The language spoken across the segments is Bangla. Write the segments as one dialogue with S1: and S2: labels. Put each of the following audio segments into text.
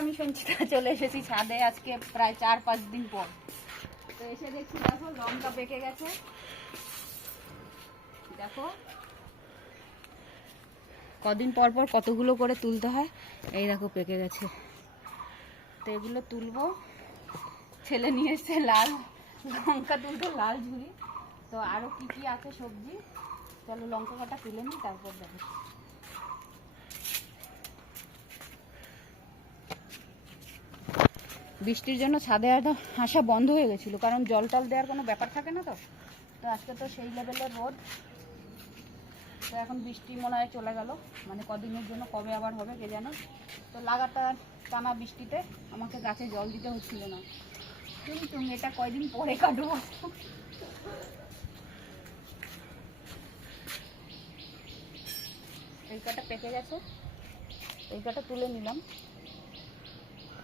S1: আমি সঞ্চিতা চলে এসেছি ছাদে আজকে প্রায় চার, পাঁচ দিন পর। তো এসে দেখছি, দেখো লঙ্কা পেকে গেছে। দেখো। কদিন পর পর কতগুলো করে তুলতে হয়, এই দেখো, পেকে গেছে। তো এগুলো তুলবো। ছেলে নিয়ে এসছে লাল লঙ্কা তুলতে, লাল ঝুড়ি তো আরও কি কি আছে সবজি? চলো লঙ্কা কাটা তুলে নিই, তারপর দেখো। বৃষ্টির জন্য ছাদে আসা বন্ধ হয়ে গেছিল, কারণ জল টল দেওয়ার কোনো ব্যাপার থাকে না তো। তো আজকে তো সেই লেভেলের রোদ। তো এখন বৃষ্টি মনে হয় চলে গেল মানে কদিনের জন্য কবে আবার হবে কে জানে। তো লাগাতার টানা বৃষ্টিতে আমাকে গাছে জল দিতে হচ্ছিল না। কিন্তু এটা কয়দিন পরে কাটবো? এই কটা পেকে গেছে। এই কটা তুলে নিলাম।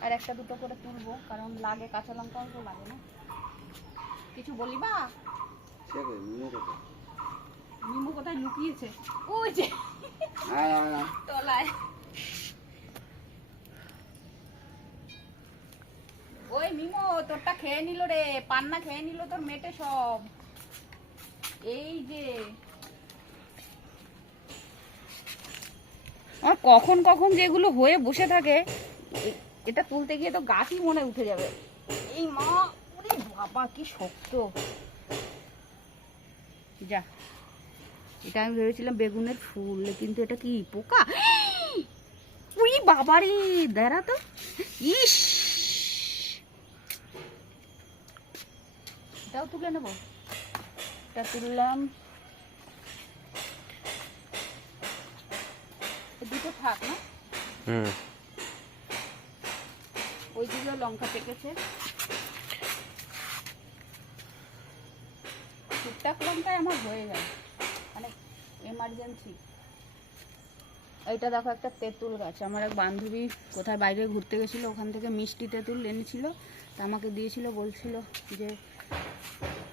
S1: আর একটা দুটো করে তুলবো কারণ লাগে কাঁচা লঙ্কা অল্প লাগে না। কিছু বলি বা? নিমু কোথায়? লুকিয়েছে? ওই যে তলায়। ওই মিমো তোরটা খেয়ে নিল রে পান্না খেয়ে নিল তোর মেটে সব। এই যে। আর কখন কখন যেগুলো হয়ে বসে থাকে এটা তুলতে গিয়ে তো গাছই মনে উঠে যাবে। এই মা, ওরে বাবা, কি শক্ত। যা, এটা আমি ভেবেছিলাম বেগুনের ফুল, কিন্তু এটা কি, পোকা? উই বাবারে, দাঁড়া তো। ইস! এটাও তুলে নেব। এটা তুললাম। দুটো থাক, না?
S2: হুম।
S1: ওই দুটো লঙ্কা পেকেছে। টুকটাক লঙ্কায় আমার হয়ে যায় মানে এমার্জেন্সি এইটা দেখো একটা তেঁতুল গাছ। আমার এক বান্ধবী কোথায় বাইরে ঘুরতে গেছিল, ওখান থেকে মিষ্টি তেঁতুল এনেছিল। তা আমাকে দিয়েছিল, বলছিল যে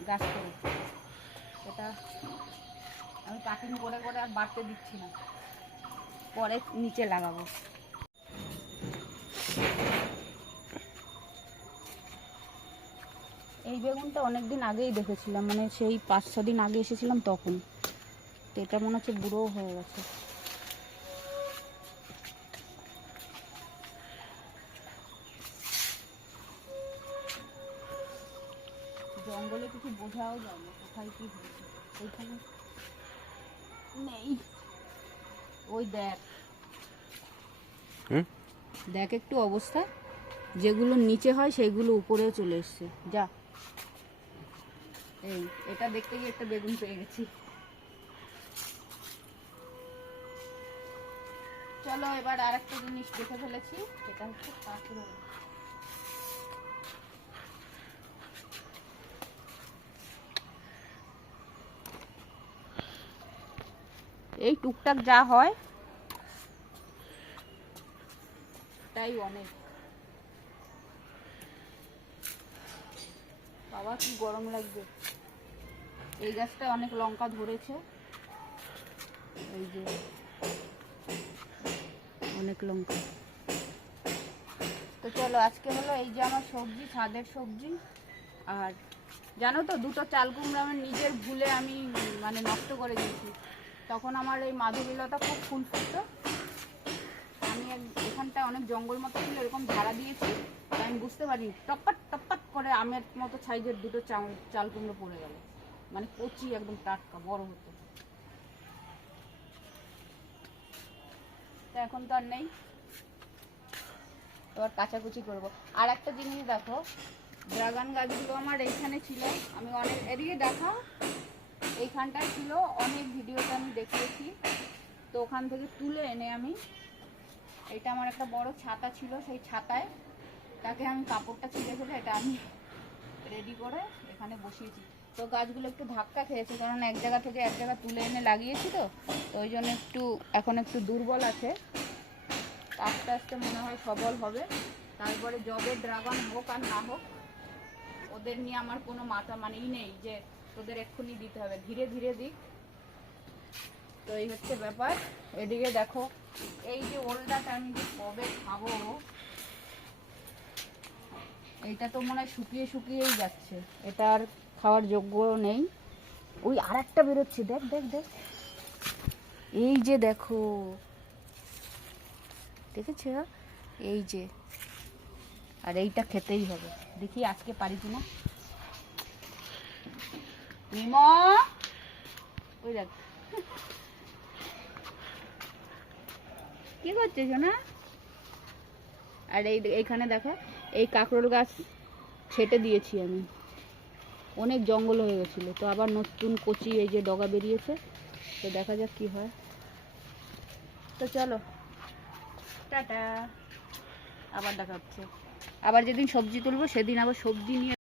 S1: গাছ করো। এটা আমি কাটিং করে করে আর বাড়তে দিচ্ছি না। পরে নিচে লাগাবো। এই বেগুনটা অনেক দিন আগেই দেখেছিলাম মানে সেই পাঁচ ছ দিন আগে এসেছিলাম তখন। তো এটা মনে হচ্ছে বুড়ো হয়ে গেছে। জঙ্গলে কিছু বোঝাও যায় না কোথায় কি হয়েছে? ওইখানে নেই। ওই দেখ। দেখ একটু অবস্থা। যেগুলো নিচে হয় সেইগুলো উপরেও চলে এসছে। যা। এই, এটা দেখতে গিয়ে একটা বেগুন পেয়ে গেছি। চলো এবার আর একটা জিনিস দেখে ফেলেছি, সেটা হচ্ছে কাঁকরোল এই টুকটাক যা হয়, তাই অনেক। বাবা, কি গরম লাগবে এই গাছটা অনেক লঙ্কা ধরেছে। এই যে, অনেক লঙ্কা। তো চলো, আজকে হলো এই যে আমার সবজি, ছাদের সবজি। আর জানো তো, দুটো চাল কুমড়া আমার নিজের ভুলে আমি মানে নষ্ট করে দিয়েছি। তখন আমার এই মাধবীলতা খুব ফুল ফুটতো আমি এখানটা অনেক জঙ্গল মতো ছিল, এরকম ধারা দিয়েছি। আমি বুঝতে পারিনি। টপাট টপাট করে আমের মতো সাইজের দুটো চাল কুমড়ো পড়ে গেল। মানে কচি একদম টাটকা, বড় হতো। তা এখন তো আর নেই। এবার কাচাকুচি করব। আর একটা জিনিস দেখো, ড্রাগন গাছগুলো আমার এইখানে ছিল। আমি অনেক, এদিকে দেখা এইখানটায় ছিল, অনেক ভিডিওতে আমি দেখিয়েছি তো ওখান থেকে তুলে এনে আমি এটা আমার একটা বড় ছাতা ছিল, সেই ছাতায় তাকে আমি কাপড়টা ছিঁড়ে ফেলে এটা আমি রেডি করে এখানে বসিয়েছি। তো গাছগুলো একটু ধাক্কা খেয়েছে, কারণ এক জায়গা থেকে এক জায়গা তুলে এনে লাগিয়েছি তো তো ওই জন্য একটু, এখন একটু দুর্বল আছে। আস্তে আস্তে মনে হয় সবল হবে। তারপরে জবে ড্রাগন হোক আর না হোক, ওদের নিয়ে আমার কোনো মাথা মানেই নেই যে তোদের এক্ষুনি দিতে হবে। ধীরে ধীরে দিক। তো এই হচ্ছে ব্যাপার। এদিকে দেখো, এই যে ওলদাটা আমি যে কবে খাব এটা তো মনে হয় শুকিয়ে শুকিয়েই যাচ্ছে। এটা আর খাওয়ার যোগ্য নেই। ওই আর একটা বেরোচ্ছে, দেখ দেখ দেখ। এই যে দেখো। দেখেছ? এই যে। আর এইটা খেতেই হবে। দেখি আজকে পারি কিনা মিমো ওই দেখ। কি করছে সোনা? আর এই, এইখানে দেখো। এই কাঁকরোল গাছ ছেটে দিয়েছি আমি। অনেক জঙ্গল হয়ে গেছিল। তো আবার নতুন কচি এই যে ডগা বেরিয়েছে, তো দেখা যাক কি হয়। তো চলো। টাটা। আবার দেখা হচ্ছে। আবার যেদিন সবজি তুলবো, সেদিন আবার সবজি নিয়ে